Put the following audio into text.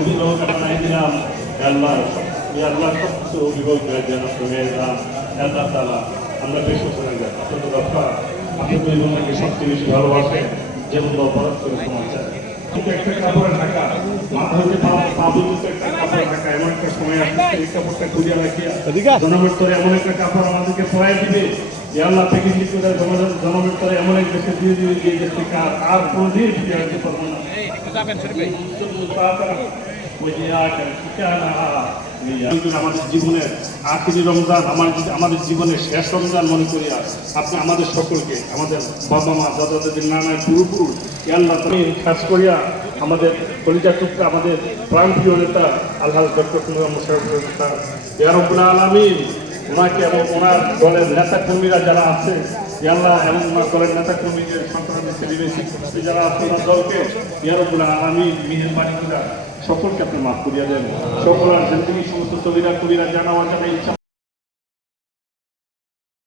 অভিভাবক বানাই দিলাম আল্লাহ, আল্লাহ সবকিছু অভিভাবক যেন হয়ে যান আল্লাহ তাআলা। আমরা বেশি করে যাই আপনাদের দরকার, আপনি তো এই বন্ধুকে সবচেয়ে বেশি ভালোবাসেন, যেমন অপরাধ করে তোমার চায় কিন্তু একটা কাপড়ে ঢাকা মাথা হইতে পা পর্যন্ত একটা কাপড় ঢাকা, এমন একটা সময় আসছে এই কাপড়টা খুঁজে রাখিয়া জনমের তরে এমন একটা কাপড় আমাদেরকে পরাই দিবে যে আল্লাহ থেকে করে জনমের তরে এমন এক দেশে দিয়ে দিবে যে দেশ থেকে আর কোনোদিন ফিরে আসতে পারবো না। আমাদের জীবনের আখিরি রমজান, আমাদের জীবনের শেষ রমজান মনে করিয়া আপনি আমাদের সকলকে, আমাদের বাবা মা দাদা দাদির নানা পূর্বপুরুষ আল্লাহ তুমি খাস করিয়া আমাদের কলিজা টুকরা, আমাদের প্রাণপ্রিয় নেতা আল্লাহ ডক্টর ইয়া রাব্বুল আলামিন, ওনাকে এবং ওনার দলের নেতা কর্মীরা যারা আছে আল্লাহ, এবং ওনার দলের নেতা কর্মীদের সন্তানদের ছেলেমেয়ে যারা আছে ওনার দলকে ইয়া রাব্বুল আলামিন মেহেরবানি করে সকলকে আপনি মাফ করিয়া দেন। সকল আর জিন্দগি সমস্ত কবিরা কবিরা জানা অজানা ইচ্ছা